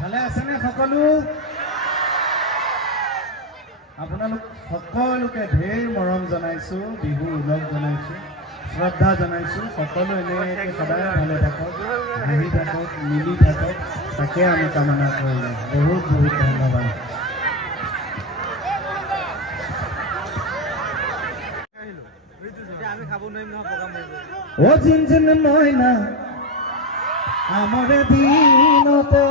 ভালে আছেনে সকলো? আপোনালোক সকলোকে ঢেৰ মৰম জনাইছো, বিহু উলগ জনাইছো, শ্ৰদ্ধা জনাইছো। সকলো এনেকৈ সদায় ভালে থাকক, হাঁহি থাকক, মিলি থাকক, তাকে আমি কামনা কৰিলো। বহুত বহুত ধন্যবাদ। ও জিনজিন মইনা আমরে দিনতে,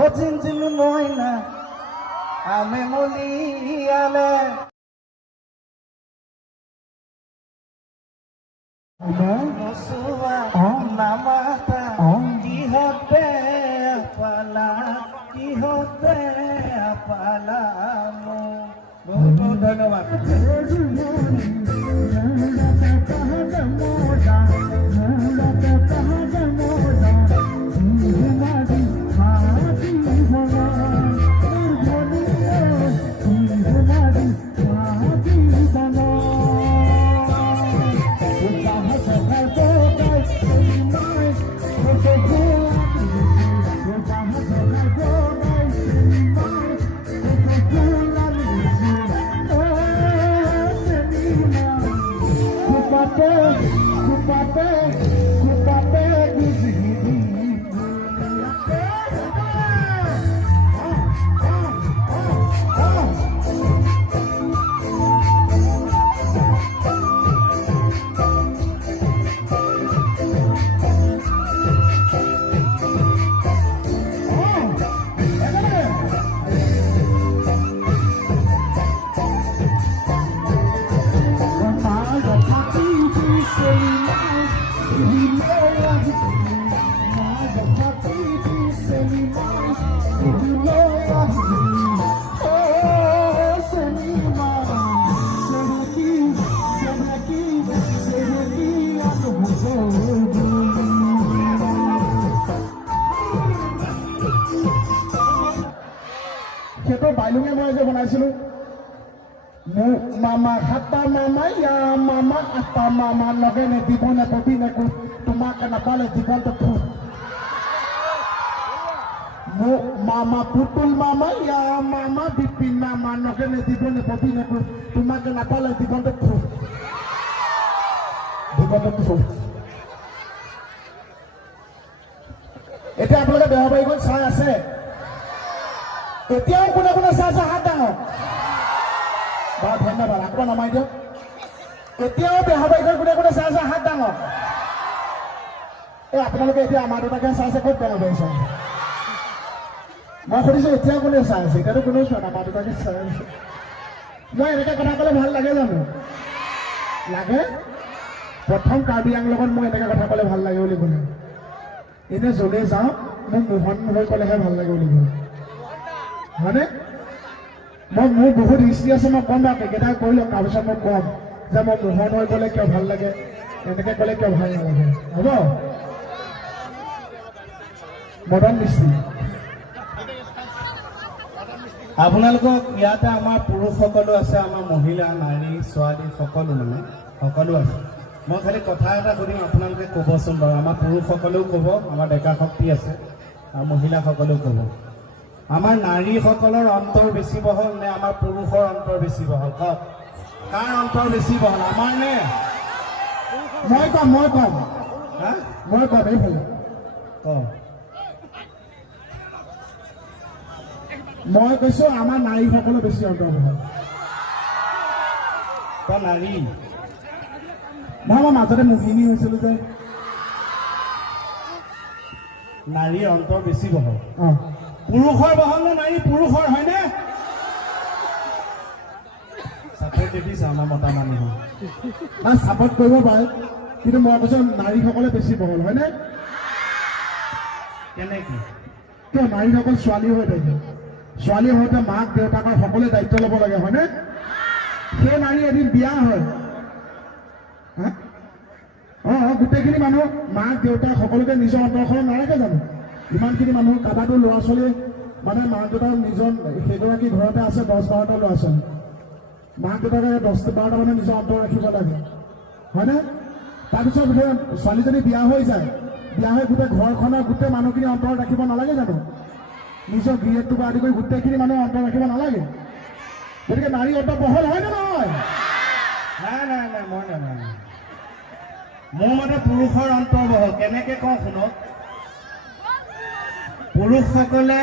ও জিনজিন মইনা আমে মলিয়ালে, নচুয়া নামাতা কিহতে পালা, কিহতে পালা। বহুত বহুত ধন্যবাদ। সেইটো বাইলুঙে মই যে বনাইছিলো, মোক মামা সাতটা মামা ইয়া মামা আঠটা মামা লগে নেদিব নেপবি নেকো তোমাক নাপালে জীৱনটো থু। মোক মামা পুতুল মামা ইয়া মামা বিপিন মামা লগে নেদিব নেপবি নেকো তোমাক নাপালে জীৱনটো থু, জীৱনটো থু। এতিয়া আপোনালোকে বেহাবাৰীখন চাই আছে? এতিয়াও কোনে কোনে চাই আছে হাত ডাঙৰ? বাৰু ধন্যবাদ, আকৌ নমাই দিয়ক। এতিয়াও বেহাবাৰীখন কোনে কোনে চাই আছে হাত ডাঙৰ? এই আপোনালোকে এতিয়া আমাৰ দুটাকে চাই আছে, ক'ত বেহাবাৰী চাই? মই সুধিছো এতিয়াও কোনে চাই আছে? এতিয়াতো কোনেও চোৱা নাই, আমাৰ দুটাকে চাই আছে। মই এনেকৈ কথা ক'লে ভাল লাগে জানো? লাগে? প্ৰথম কাৰ্বি আংলৰ লগত মই এনেকৈ কথা ক'লে ভাল লাগে বুলি ক'লে, এনে য'লে যাওঁ মোক মোহন হৈ ক'লেহে ভাল লাগে বুলি ক'লে, হয়নে? মই মোৰ বহুত হিষ্ট্ৰী আছে, মই ক'ম বাৰু কেইকেইটা কৰি লওক, তাৰপিছত মই ক'ম যে মই মোহন হৈ গ'লে কিয় ভাল লাগে, এনেকৈ ক'লে কিয় ভাল নালাগে, হ'ব? মদন মিস্ত্ৰী আপোনালোকক ইয়াতে আমাৰ পুৰুষসকলো আছে, আমাৰ মহিলা, নাৰী, ছোৱালী সকলো, মানে সকলো আছে। মই খালি কথা এটা সুধিম, আপোনালোকে ক'বচোন বাৰু। আমাৰ পুৰুষসকলেও ক'ব, আমাৰ ডেকা শক্তি আছে, আৰু মহিলাসকলেও ক'ব। আমাৰ নাৰীসকলৰ অন্তৰ বেছি বহল নে আমাৰ পুৰুষৰ অন্তৰ বেছি বহল? কওক, কাৰ অন্তৰ বেছি বহল, আমাৰ নে? মই ক'ম হা? মই ক'ম এইফালে মই কৈছো আমাৰ নাৰীসকলৰ বেছি অন্তৰ বহল। নাৰী নহয়, মই মাজতে মোহিনী হৈছিলো যে, নাৰীৰ অন্তৰ বেছি বহল। অঁ, পুৰুষৰ বহল নে নাৰী? পুৰুষৰ, হয়নে? চাপৰ্ট দিছে আমাৰ মতা মানুহ, চাপৰ্ট কৰিব পাৰে, কিন্তু মই কৈছো নাৰীসকলে বেছি বহল, হয়নে? কেনেকে? কিয়? নাৰীসকল ছোৱালী হৈ থাকে, ছোৱালী হওঁতে মাক দেউতাকৰ সকলোৱে দায়িত্ব ল'ব লাগে, হয়নে? সেই নাৰী এদিন বিয়া হয়, গোটেইখিনি মানুহ মাক দেউতাক সকলোকে নিজৰ অন্তৰখনত নাৰাখে জানো? ইমানখিনি মানুহ, কাবাটো ল'ৰা ছোৱালী মানে মাক দেউতাক নিজৰ সেইগৰাকী ঘৰতে আছে 10-12টা ল'ৰা ছোৱালী, মাক দেউতাকে 10-12টা মানে নিজৰ অন্তৰ ৰাখিব লাগে, হয়নে? তাৰপিছত ছোৱালীজনী বিয়া হৈ যায়, বিয়া হৈ গোটেই ঘৰখনৰ গোটেই মানুহখিনি অন্তৰত ৰাখিব নালাগে জানো? নিজৰ গিৰিয়েকটোৰ পৰা আদি কৰি গোটেইখিনি মানুহে অন্তৰত ৰাখিব নালাগে? গতিকে নাৰী অন্তৰত বহল হয় নে নহয়? নাই মই নাজানো। মোৰ মতে পুৰুষৰ অন্তৰ বহল। কেনেকে কওঁ শুনক। পুৰুষসকলে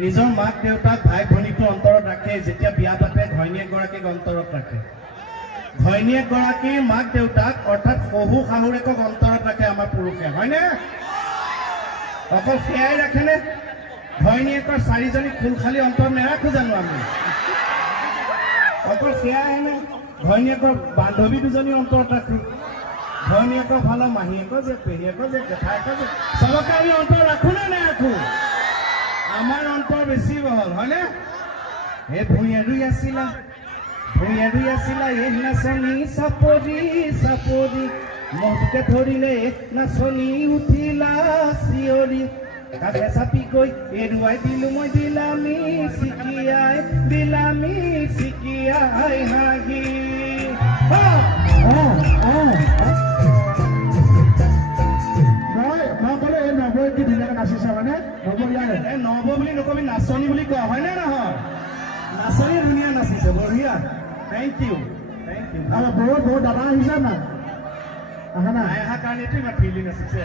নিজৰ মাক দেউতাক ভাই ভনীটো অন্তৰত ৰাখে। যেতিয়া বিয়া পাতে ঘৈণীয়েকগৰাকীক অন্তৰত ৰাখে। ঘৈণীয়েকগৰাকীৰ মাক দেউতাক অৰ্থাৎ শহু শাহুৰেকক অন্তৰত ৰাখে আমাৰ পুৰুষে, হয়নে? অকল সেয়াই ৰাখেনে? ঘৈণীয়েকৰ 4জনী খোলখালী অন্তৰত নেৰাখো জানো আমি? অকল সেয়াই আহেনে? ঘৈণীয়েকৰ বান্ধৱী 2জনী অন্তৰত ৰাখো। ঘৈণীয়েকৰ ভালৰ মাহীয়েকৰ যে পেহীয়েকৰ যে জেঠায়েকৰ যে চবকে আমি অন্তৰত ৰাখো নে নাৰাখো? আমাৰ অন্তৰ বেছি বহল, হয়নে? এই ভূঞা ৰুই আছিলা এই নাচনী চাপৰি মহটোকে ধৰিলে নাচনী উঠিলা চিঞৰি। কাষে চাপি গৈ এৰুৱাই দিলো মই দিলামি চিকিয়াই হাঁহি। মই ক'লো এই নবৌ কি ধুনীয়াকে নাচিছে মানে নব বুলি নকবি, নাচনী বুলি কোৱা হয় নে নহয়? নাচনী ধুনীয়া নাচিছে, বঢ়িয়া। Thank you. বহুত দাদা আহিছে না আহা না অহা কাৰণেতো ইমান ফ্ৰীলি নাচিছে।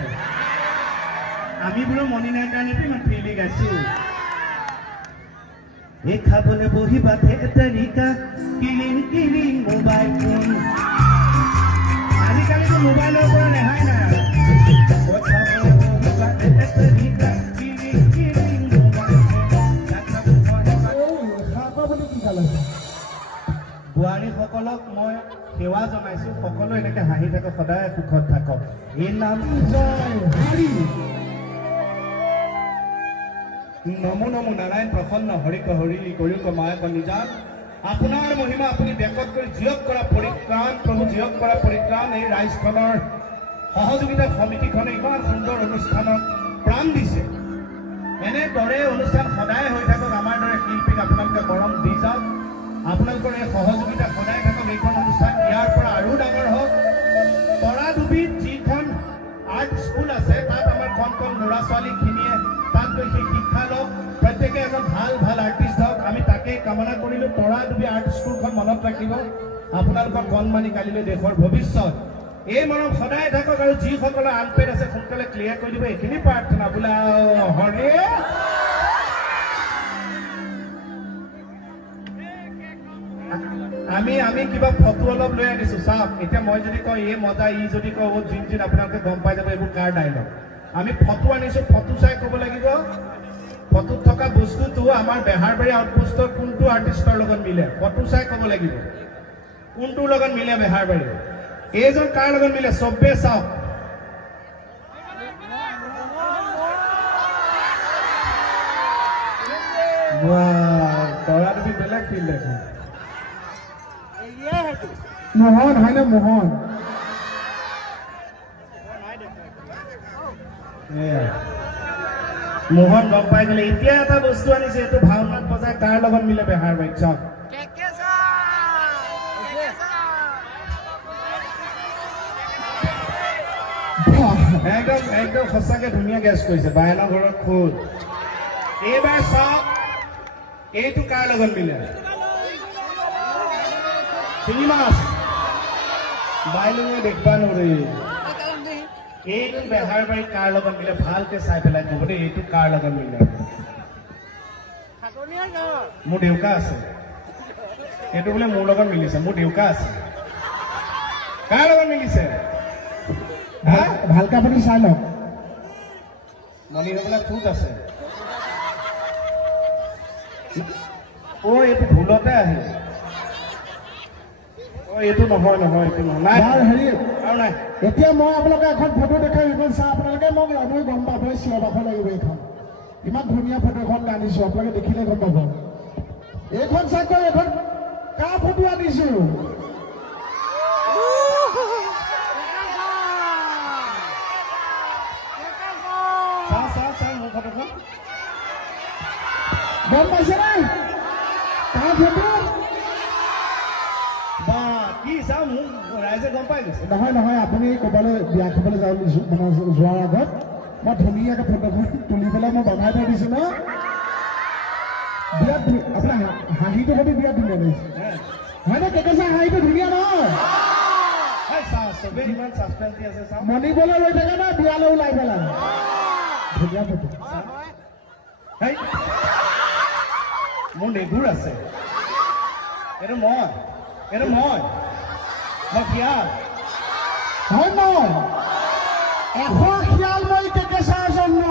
আমি বোলো মনি নাই কাৰণেতো ইমান ফ্ৰীলি গাইছো। এই খাবলৈ বহিবা তাৰিকা কিলিং মোবাইল ফোন। আজিকালিতো মোবাইলৰ পৰা ৰেহাই নাই। বোৱাৰীসকলক মই সেৱা জনাইছো, সকলো এনেকে হাঁহি থাকক, সদায় সুখত থাকক। এই নাম নমো নাৰায়ণ প্ৰসন্ন হৰি কৰি মায়ক নিজান। আপোনাৰ মহিমা আপুনি ব্যাকত কৰি জিয়ক কৰা পৰিত্ৰাণ, প্ৰভু জিয়ক কৰা পৰিত্ৰাণ। এই ৰাইজখনৰ সহযোগিতা সমিতিখনে ইমান সুন্দৰ অনুষ্ঠানত প্ৰাণ দিছে। এনেদৰে অনুষ্ঠান সদায় হৈ থাকক। আমাৰ দৰে শিল্পীক আপোনালোকে মৰম দি যাওক। আপোনালোকৰ এই সহযোগিতা সদায় থাকক। এইখন অনুষ্ঠান ইয়াৰ পৰা আৰু ডাঙৰ হওক। তৰাডুবিত যিখন আৰ্ট স্কুল আছে, তাত আমাৰ কণ ল'ৰা ছোৱালীখিনিয়ে তাত গৈ সেই শিক্ষা লওক। প্ৰত্যেকে এজন ভাল আৰ্টিষ্ট হওক। আমি তাকেই কামনা কৰিলোঁ। তৰাডুবি আৰ্ট স্কুলখন মনত ৰাখিব। আপোনালোকৰ কণমানি কালিলৈ দেশৰ ভৱিষ্যত। এই মৰম সদায় থাকক। আৰু যিসকলৰ আনপেড আছে সোনকালে ক্লিয়াৰ কৰি দিব, এইখিনি প্ৰাৰ্থনা বোলে হৰে। আমি কিবা ফটো অলপ লৈ আনিছো চাওক। এতিয়া মই যদি কওঁ এই মজা, ই যদি কওঁ জিন আপোনালোকে গম পাই যাব এইবোৰ কাৰ ডাইলগ। আমি ফটো আনিছো, ফটো চাই ক'ব লাগিব ফটোত থকা বস্তুটো আমাৰ বেহাৰবাৰী আউটপোষ্টৰ কোনটো আৰ্টিষ্টৰ লগত মিলে। ফটো চাই ক'ব লাগিব কোনটোৰ লগত মিলে বেহাৰবাৰী। এইজন কাৰ লগত মিলে চবে চাওক। তৰাডুবি বেলেগ ফিল্ড এখন। মোহন হয়নে? মোহন গম পাই গ'লে। এতিয়া এটা বস্তু আনিছে, এইটো ভাওনাত বজাই কাৰ লগত মিলে বেহাৰবাৰীত চাওক। একদম সঁচাকে ধুনীয়া গেছ কৰিছে। বায়নৰ ঘৰৰ খোল। এইবাৰ চাওক এইটো কাৰ লগত মিলে। মাছ বাইলুঙে দেখবা নৰে। এইটো বেহাৰবাৰীত কাৰ লগত মিলে ভালকে চাই পেলাই ক'ব দেই, এইটো কাৰ লগত মিলে। মোৰ দেউকা আছে, এইটো বোলে মোৰ লগত মিলিছে। মোৰ দেউকা আছে, কাৰ লগত মিলিছে ভালকে আপুনি চাই লওক। মণি হ'বলৈ ফুট আছে। এইটো ভুলতে আহিল। এইটো নহয় এইটো নহয়। হেৰি আৰু নাই। এতিয়া মই আপোনালোকে এখন ফটো দেখাই এইখন চাই আপোনালোকে মই গম পাব চিঞৰ বাখৰ লাগিব। এইখন ইমান ধুনীয়া ফটো এখন আনিছো, আপোনালোকে দেখিলে গম পাব। এইখন চাই এইখন কাৰ ফটো আনিছো। মোৰ ফটোখন গম পাইছে নাই কাৰ ফটো? কি চাওঁ মোক ৰাইজে গম পাই গৈছে নহয় নহয় আপুনি ক'বলৈ বিয়া খাবলৈ যাওঁ মানে যোৱাৰ আগত মই ধুনীয়াকৈ ফটোখন তুলি পেলাই মই বনাই থৈ দিছোঁ ন বিৰাট আপোনাৰ হাঁহিটো সৈতে বিৰাট ধুনীয়া লাগিছে হয়নে কেকেছা হাঁহিটো ধুনীয়া নহয় চবেই ইমান ছাছপেন্স দি আছে চাওঁ মণিবলৈ ৰৈ থাকে না বিয়ালৈ ওলাই পেলাই ধুনীয়া ফটো মোৰ নেগুৰ আছে এইটো মই খিয়াল হয় মই খিয়াল মই কেকেছাৰ জন্ম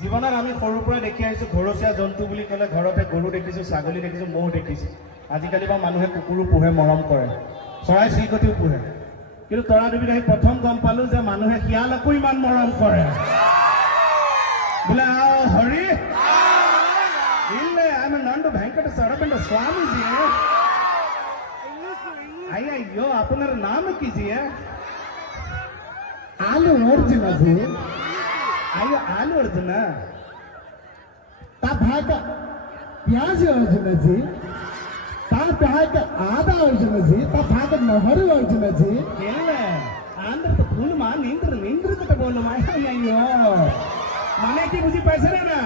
জীৱনত আমি সৰুৰ পৰা দেখি আহিছোঁ ঘৰচীয়া জন্তু বুলি ক'লে ঘৰতে গৰু দেখিছোঁ ছাগলী দেখিছোঁ ম'হ দেখিছোঁ আজিকালি বাৰু মানুহে কুকুৰো পোহে মৰম কৰে চৰাই চিৰিকটিও পোহে কিন্তু তৰাদেৱীত আহি প্ৰথম গম পালোঁ যে মানুহে শিয়ালকো ইমান মৰম কৰে বোলে Hari I'm Nandu Venkateswara Swamiji अय्यो अपना नाम कीजिए आलू अर्जुन जी अय्यो आलू अर्जुन ता भाई का प्याज अर्जुन जी ता भाई का आदा अर्जुन जी ता भाई का नहर अर्जुन जी आंध्र तो फूल मा नींद्र तो बोलो मा अय्यो माने की बुझी पैसे ना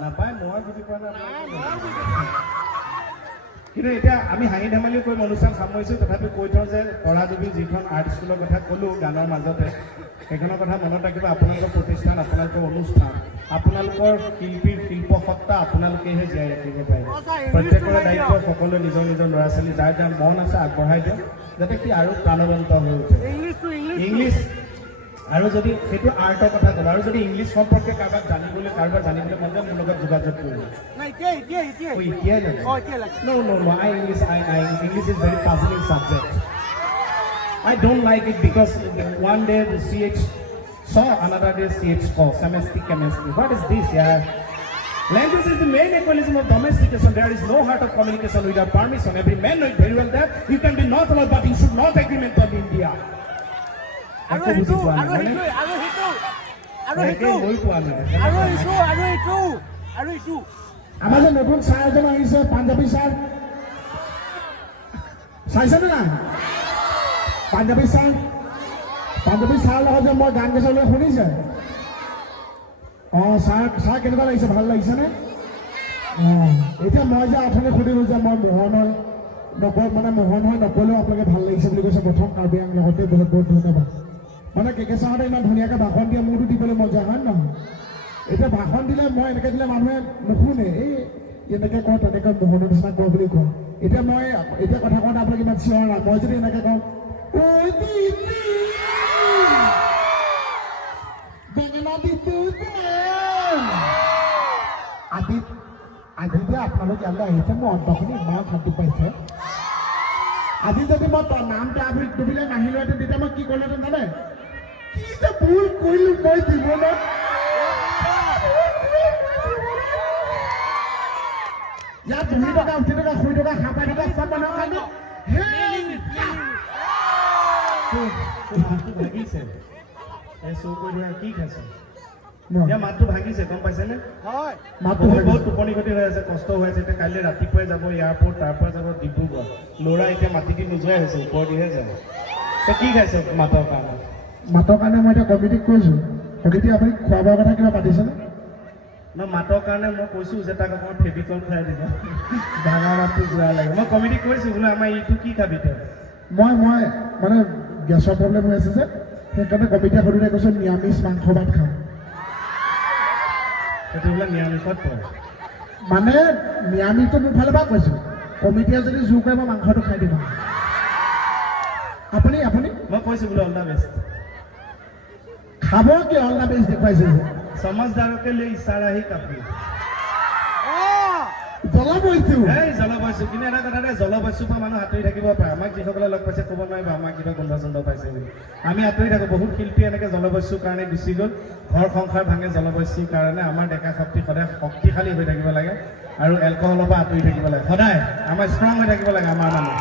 নাপায় মই বুজি পোৱা নাই কিন্তু এতিয়া আমি হাঁহি ধেমালি কৰি অনুষ্ঠান সামৰিছোঁ তথাপি কৈ থওঁ যে তৰাদেৱী যিখন আৰ্ট স্কুলৰ কথা ক'লোঁ গানৰ মাজতে সেইখনৰ কথা মনত ৰাখিব আপোনালোকৰ প্ৰতিষ্ঠান আপোনালোকৰ অনুষ্ঠান আপোনালোকৰ শিল্পীৰ শিল্পসত্তা আপোনালোকেহে জীয়াই ৰাখিব পাৰিব প্ৰত্যেকৰে দায়িত্ব সকলোৱে নিজৰ নিজৰ ল'ৰা ছোৱালী যাৰ যাৰ মন আছে আগবঢ়াই দিয়ক যাতে সি আৰু প্ৰাণৱন্ত হৈ উঠে ইংলিছ আৰু যদি সেইটো আৰ্টৰ কথা ক'লো আৰু যদি ইংলিছ সম্পৰ্কে কাৰোবাক জানিবলৈ মন যায় মোৰ লগত যোগাযোগ কৰিব No, English is very puzzling subject. I don't like it because one day the CH saw, another day CH saw, chemistry. What is this, yeah? Language is the main equalism of domestication. There is no heart of communication without permission. Every man knows very well that you can be not allowed, but you should not agreement of India. আমাৰ যে নতুন sir এজন আহিছে Punjabi sir চাইছেনে নাই Punjabi sir লগত যে মই গান গাইছিলোঁ শুনিছে ছাৰ কেনেকুৱা লাগিছে ভাল লাগিছেনে এতিয়া মই যে অথনি সুধিলোঁ যে মই মোহন হয় নকলেও আপোনালোকে ভাল লাগিছে বুলি কৈছে প্ৰথম কাৰ্বি আংলঙতে বহুত বহুত ধন্যবাদ মানে কেকেছাহঁতে ইমান ধুনীয়াকৈ ভাষণ দিয়ে মোৰতো দিবলৈ মজা হয় নহয় এতিয়া ভাষণ দিলে মই এনেকৈ দিলে মানুহে নুশুনে এনেকৈ কওঁ তেনেকৈ মোহনৰ নিচিনা কওঁ বুলি কওঁ এতিয়া কথা কওঁতে আপোনালোকে ইমান চিঞৰ নাই মই যদি এনেকৈ কওঁ আজি যে আপোনালোক ইয়ালৈ আহিছে মোৰ অন্তখিনি ইমান শান্তি পাইছে আজি যদি মই নামটো আপুনি ডুবিলে নাহিলোহেঁতেন তেতিয়া মই কি কৰিলোহেঁতেন জানে কি যে ভুল কৰিলোঁ মই জীৱনত ইয়াত বহি থকা উঠি থকা শুই থকা সাপাই থকা চব মানুহৰ কাৰণে ভাগিছে কি খাইছে মাতটো ভাগিছে গম পাইছেনে বহুত টোপনি ক্ষতি হৈ আছে কষ্ট হৈ আছে এতিয়া কাইলৈ ৰাতিপুৱাই যাব এয়াৰপৰ্ট তাৰ পৰা যাব ডিব্ৰুগড় ল'ৰা এতিয়া মাটি দি নোযোৱাই হৈছে ওপৰদিহে যায় কি খাইছে মাতৰ কাৰণে মই এতিয়া কমিটিক কৈছোঁ কমিটি আপুনি খোৱা বোৱাৰ কথা কিবা পাতিছেনে মাতৰ কাৰণে মই কৈছোঁ যে তাক অকণমান ফেভিকল খুৱাই দিব ভাঙা মাতটো যোৱা লাগে মই কমিটিক কৈছোঁ বোলে আমাৰ এইটো কি খাবি তই মই মানে গেছৰ প্ৰব্লেম হৈ আছে যে সেইকাৰণে কমিটিয়ে সৰুতে কৈছোঁ নিৰামিষ মাংস ভাত খাওঁ সেইটো বোলে নিৰামিষত পৰে মানে নিৰামিষটো মোৰ ফালৰ পৰা কৈছোঁ কমিটিয়ে যদি জোৰ কৰে মই মাংসটো খাই দিম আপুনি মই কৈছোঁ বোলে অল দা বেষ্ট খাব কি অল দা বেষ্ট দেখুৱাইছে যে समझदारों लिए इशारा ही काफी জলবায়ু কিন্তু এটা কথা জলবায়ুৰ পৰা মানুহ আঁতৰি থাকিব পাৰে আমাক যিসকলে লগ পাইছে ক'ব নোৱাৰিব আমাক কিবা গোন্ধ চোন্ধ পাইছে বুলি আমি আঁতৰি থাকোঁ বহুত শিল্পী এনেকৈ জলবায়ুৰ কাৰণে গুচি গ'ল ঘৰ সংসাৰ ভাঙে জলবায়ুৰ কাৰণে আমাৰ ডেকা শক্তি সদায় শক্তিশালী হৈ থাকিব লাগে আৰু এলকহলৰ পৰা আঁতৰি থাকিব লাগে সদায় আমাৰ ষ্ট্ৰং হৈ থাকিব লাগে আমাৰ মানুহ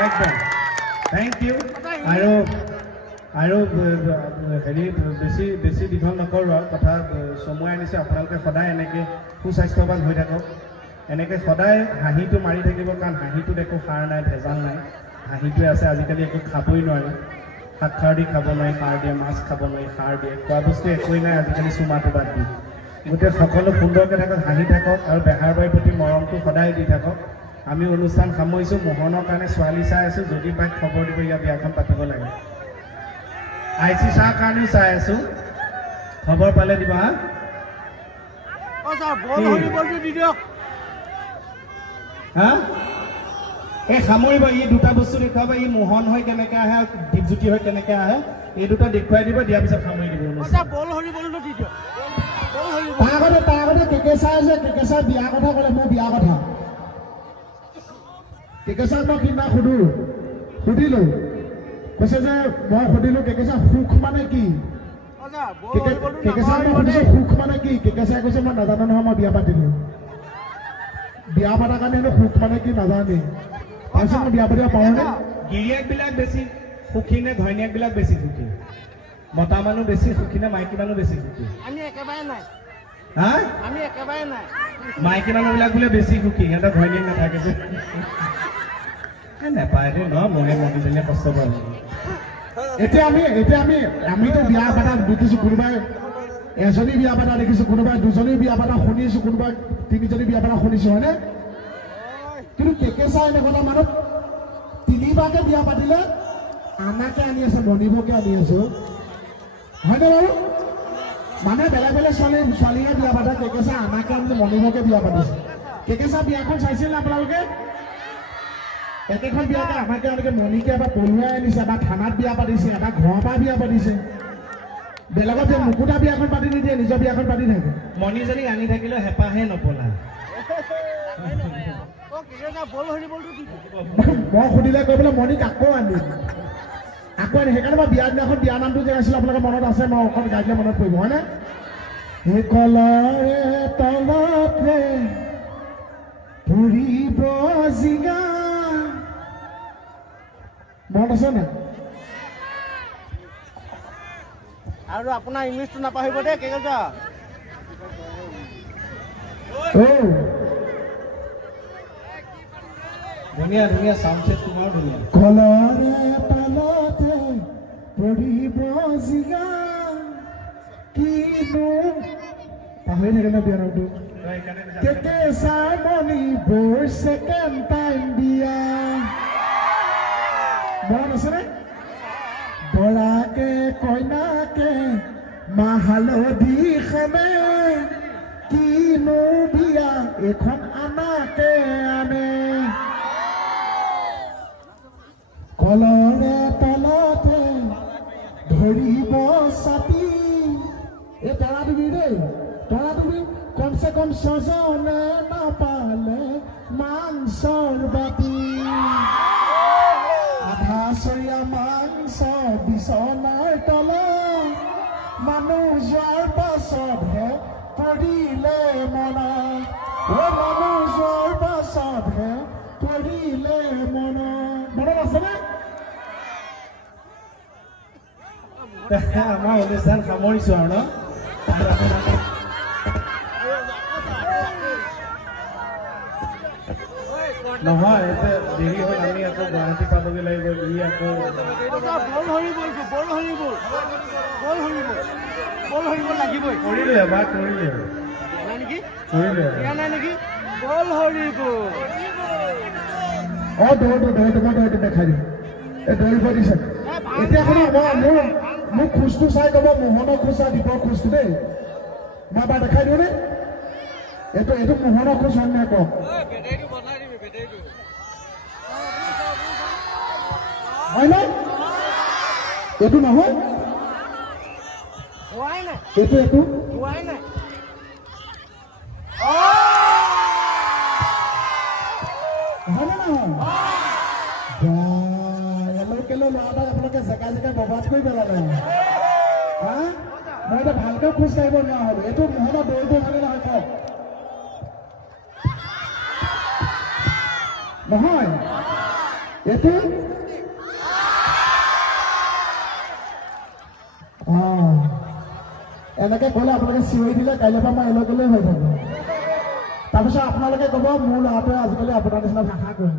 একদম থেংক ইউ আৰু হেৰি বেছি দীঘল নকৰোঁ আৰু কথা চমুৱাই আনিছে আপোনালোকে সদায় এনেকৈ সুস্বাস্থ্যৱান হৈ থাকক এনেকৈ সদায় হাঁহিটো মাৰি থাকিব, কাৰণ হাঁহিটোত একো সাৰ নাই, ভেজাল নাই, হাঁহিটোৱে আছে। আজিকালি একো খাবই নোৱাৰি, শাক খাৰ দি খাব নোৱাৰি, সাৰ দিয়ে, মাছ খাব নোৱাৰি, সাৰ দিয়ে, খোৱা বস্তু একোৱেই নাই আজিকালি, চুমাটো বাদ দি। গতিকে সকলো সুন্দৰকৈ থাকক, হাঁহি থাকক, আৰু বেহাৰবাৰীৰ প্ৰতি মৰমটো সদায় দি থাকক। আমি অনুষ্ঠান সামৰিছোঁ। মোহনৰ কাৰণে ছোৱালী চাই আছোঁ, যদি পাই খবৰ দিব, ইয়াত বিয়াখন পাতিব লাগে। আইচি চাহৰ কাৰণেও চাই আছোঁ, খবৰ পালে দিবা হা। হা এই সামৰিব, ই দুটা বস্তু দেখুৱাব, ই মোহন হৈ কেনেকৈ আহে আৰু দীপজ্যোতি হৈ কেনেকৈ আহে, এই দুটা দেখুৱাই দিব, দিয়াৰ পিছত সামৰি দিব। তাৰ আগতে কেকেচাই আছে, কেকেচাই বিয়াৰ কথা ক'লে, মোৰ বিয়াৰ কথা। কেকেচাক মই কিনা সুধিলোঁ, কৈছে যে মই সুধিলোঁ কেকেচা সুখ মানে কি? কেকেচাক মই সুধিছোঁ সুখ মানে কি? কেকেচাই কৈছে মই নাজানো নহয়, মই বিয়া পাতিলোঁ। বিয়া পতাৰ কাৰণে হেনো সুখ মানে কি নাজানে। তাৰপিছত মই বিয়া পাতিব পাৰোঁনে? গিৰিয়েকবিলাক বেছি সুখী নে ঘৈণীয়েকবিলাক বেছি সুখী? মতা মানুহ বেছি সুখী নে মাইকী মানুহ বেছি সুখী? আমি একেবাৰে নাই, হা আমি একেবাৰে নাই। মাইকী মানুহবিলাক বোলে বেছি সুখী, সিহঁতৰ ঘৈণীয়েক নাথাকে যে। নেপায় দেই ন, মহে মহিজনীয়ে কষ্ট পাব। এতিয়া আমিতো বিয়া পতা দেখিছোঁ, কোনোবাই এজনী বিয়া পতা দেখিছোঁ, কোনোবাই দুজনী বিয়া পতা শুনিছোঁ, কোনোবাই তিনিজনী বিয়া পতা শুনিছোঁ, হয়নে? কিন্তু কেকেচা এনেকুৱা মানুহ তিনিবাৰকে বিয়া পাতিলে, আনাকে আনি আছে, মণিবকে আনি আছো, হয়নে বাৰু? মানে বেলেগ বেলেগ ছোৱালীহে বিয়া পাতে, কেকেচা আনাকে আনি মণিবকে বিয়া পাতিছে। কেকেচা বিয়াখন চাইছিল নে আপোনালোকে? একেখন বিয়াতে আমাকে এনেকে মণিকে এবাৰ পলুৱাই আনিছে, এবাৰ থানাত বিয়া পাতিছে, এবাৰ ঘৰৰ পৰা বিয়া পাতিছে। বেলেগত যে মুকুতা বিয়াখন পাতি নিদিয়ে, নিজৰ বিয়াখন পাতি থাকে। মণিজনী আনি থাকিলেও হেঁপাহে নপলায়। মই সুধিলে কৈ পেলাই মণিক আকৌ আনি সেইকাৰণে মই বিয়াৰ দিনাখন বিয়াৰ নামটো যে আছিলোঁ আপোনালোকে মনত আছে, মই অকণ গাই দিলে মনত পৰিব, হয়নে? সেই কলৰে তলতে ফুৰিব জিঙা, মনত আছে নাই? আৰু আপোনাৰ ইংলিছটো নাপাহৰিব দেই, কেকেচা। ধুনীয়া ধুনীয়া চাউণ্ড ছেট তোমাৰ ধুনীয়া। কলৰে তলতে পৰিব জিগা, কিনো পাহৰি থাকে ন বিয়া নামটো। কেকেচা মণি বৰ ছেকেণ্ড টাইম বিয়া, মনত আছেনে? দৰাকে কইনাকে মাহালধি খানে, কিনো বিয়া এখন আমাকে আনে। কলৰে তলতে ধৰিব ছাতি, এই তৰা তুমি দেই, তৰা তুমি কমচে কম ছজনে নাপালে মাংসৰ বাতি, আধা চৰিয়া মাংস বিচনাৰ তলত, মানুহ যোৱাৰ পাছতহে পৰিলে মনা, মানুহ যোৱাৰ পাছতহে পৰিলে মনা। মনত আছেনে? আমাৰ অনুষ্ঠান সামৰিছোঁ আৰু ন। নহয়, এতিয়া দেৰি হ'ল, আমি আকৌ গুৱাহাটী পাবগৈ লাগিব। ই আকৌ লাগিবই কৰিলোঁ এবাৰ, কৰিলোঁ নেকি? কৰিলোঁ। নাই নেকি? বল হৰিব। দৌৰটো দেখাই দিম, এই দৌৰিব দিছে। এতিয়া শুনা, মোৰ খোজটো চাই ক'ব, মোহনৰ খোজ আৰু দীপৰ খোজটো দেই, মই এবাৰ দেখাই দিওঁ নে? এইটো মোহনৰ খোজ হয় নে কওক? হয় ন? এইটো নহয়, এইটো হয়নে নহয়? কেলৈ ল'ৰা এটাক আপোনালোকে জেগাই জেগাই বৰবাদ কৰি পেলালে। হা, মই এতিয়া ভালকৈ খোজ কাঢ়িব নোৱাৰা হ'লো। এইটো মোহনৰ দৌৰিব ভালে নহয় কওক? নহয়, এইটো এনেকে ক'লে আপোনালোকে চিঞৰি দিলে, কাইলৈ পৰা মই এলৈ গ'লেই হৈ যাব। তাৰপিছত আপোনালোকে ক'ব মোৰ ল'ৰাটোৱে আজিকালি আপোনাৰ নিচিনা ভাষা কয়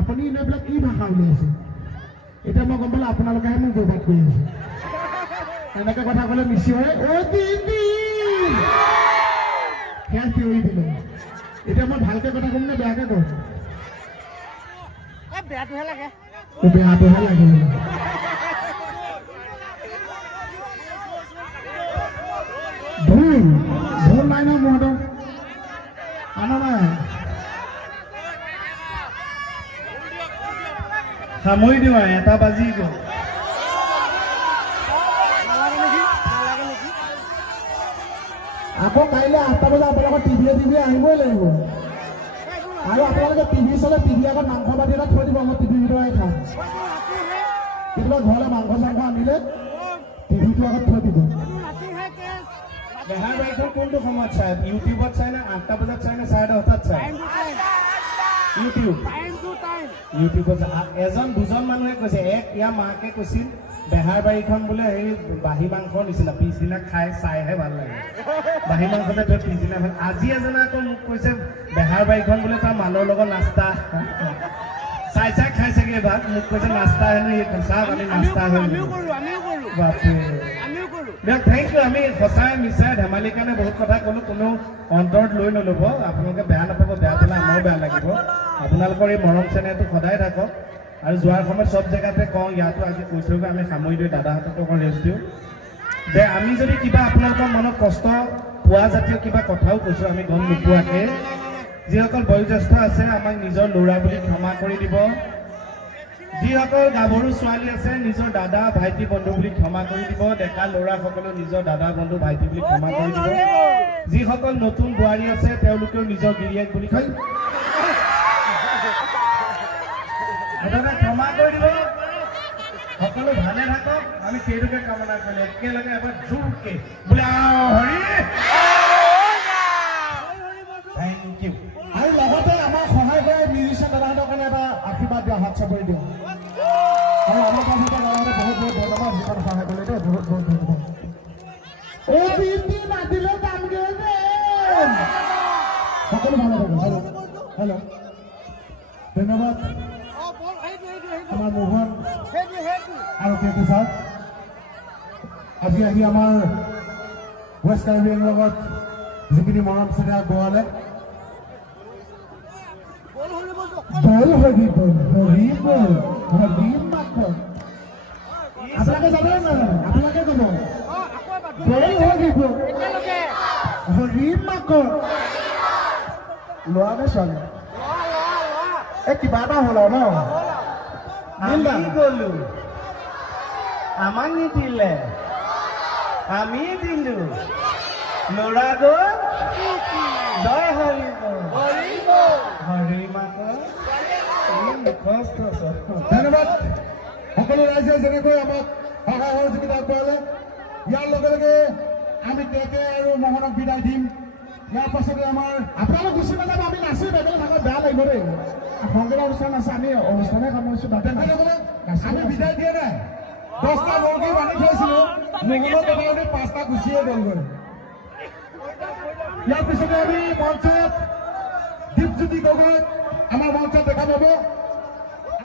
আপুনি এনে বোলে কি ভাষা উলিয়াইছে এতিয়া মই গম পালোঁ আপোনালোকেহে মোক বৰবাদ কৰি আছে এনেকৈ কথা ক'লে নিশ্চয় অ' দিদি সেয়া চিঞৰি দিলে এতিয়া মই ভালকৈ কথা ক'ম নে বেয়াকৈ ক'ম বেয়াটোহে লাগে বেয়াটোহে লাগে ভুল নাই ন মোৰ হাতত আনা নাই সামৰি দিওঁ আৰু 1টা বাজি গ'ল আকৌ কাইলৈ 8টা বজাত আপোনালোকৰ টিভিয়ে আহিবই লাগিব আৰু আপোনালোকে টিভি চলে টিভি আগত মাংস বাতি এটা থৈ দিব মই টিভিৰ ভিতৰত খাম কেতিয়াবা ঘৰলৈ মাংস আনিলে টিভিটো আগত থৈ দিব বেহাৰ বাৰীখন কোনটো সময়ত চাই ইউটিউবত চাই নে 8টা বজাত চাই নে 10:30 চাই ইউটিউবত এজন দুজন মানুহে কৈছে ইয়াৰ মাকে কৈছিল বেহাৰ বাৰীখন বোলে হেৰি বাঁহী মাংসৰ নিচিনা পিছদিনা খাই চাইহে ভাল লাগে বাঁহী মাংসতে তই পিছদিনা ভাল আজি এজনে আকৌ মোক কৈছে বেহাৰ বাৰীখন বোলে তাৰ মানুহৰ লগত নাস্তা চাই খাই চাগে এবাৰ মোক কৈছে নাস্তা হেনো এইখন চাওক আমি নাস্তা হৈ দিয়ক থেংক ইউ আমি সঁচাই মিছাই ধেমালিৰ কাৰণে বহুত কথা ক'লো কোনো অন্তৰত লৈ নল'ব আপোনালোকে বেয়া নাপাব বেয়া পালে আমাৰো বেয়া লাগিব আপোনালোকৰ এই মৰম চেনেহটো সদায় থাকক আৰু যোৱাৰ সময়ত চব জেগাতে কওঁ ইয়াতো আজি কৈ থৈ আমি সামৰি দিওঁ দাদাহঁতকো অকণ ৰেষ্ট দিওঁ যে আমি যদি কিবা আপোনালোকৰ মনত কষ্ট পোৱা জাতীয় কিবা কথাও কৈছোঁ আমি গম নোপোৱাকৈ যিসকল বয়োজ্যেষ্ঠ আছে আমাক নিজৰ ল'ৰা বুলি ক্ষমা কৰি দিব যিসকল গাভৰু ছোৱালী আছে নিজৰ দাদা ভাইটি বন্ধু বুলি ক্ষমা কৰি দিব ডেকা ল'ৰাসকলেও নিজৰ দাদা বন্ধু ভাইটি বুলি ক্ষমা কৰি দিব যিসকল নতুন বোৱাৰী আছে তেওঁলোকেও নিজৰ গিৰিয়েক বুলি ক্ষমা কৰি দিব সকলো ভালে থাকক আমি সেইটোকে কামনা কৰিলে একেলগে এবাৰ জোৰকে বোলে হৰি থেংক ইউ আৰু লগতে আমাক সহায় কৰে মিউজিচিয়ান দাদাহঁতৰ কাৰণে এটা আশীৰ্বাদ দিয়া হাত চাপৰি দিওঁ আৰু আমাৰ কাষতে দাদাহঁতে বহুত ধন্যবাদ যিখন সহায় কৰিলে দেই বহুত ধন্যবাদ নাতিলে কাম সকলো ভালে থাকক হেল্ল' ধন্যবাদ আমাৰ মোহন আৰু কেতু ছাৰ আজি আহি আমাৰ ৱেষ্ট কাৰ্বি আংলৰ লগত যিখিনি মৰম চেনেহ গোৱালে বল হৰি বল মাখন আপোনালোকে জানে নাই আপোনালোকে ক'ব বল হৰি মাখন লোৱা নে ছোৱালী এই কিবা এটা হ'ল আৰু ন আমি গ'লো আমাক নিদিলে আমি দিলো ল'ৰা গ'ল জয় হৰি মাকৰ ধন্যবাদ সকলো ৰাইজে যেনেকৈ আমাক সহায় সহযোগিতা আগবঢ়ালে ইয়াৰ লগে লগে আমি কেকে আৰু মোহনক বিদায় দিম ইয়াৰ পাছতে আমাৰ আপোনালোক গুচি নাযাব আমি নাচিম একেলগে থাকত বেয়া লাগিব দেই সংগীত অনুষ্ঠান আছে আমি অনুষ্ঠানে সামৰিছোঁ তাতে আমি বিদায় দিয়া নাই 10টা মুৰ্গী বান্ধি থৈছিলোঁ মোহনৰ কেইটামানে 5টা গুচিয়ে গ'লগৈ ইয়াৰ পিছতে আমি মঞ্চত দীপজ্যোতি গগৈক আমাৰ মঞ্চত দেখা পাব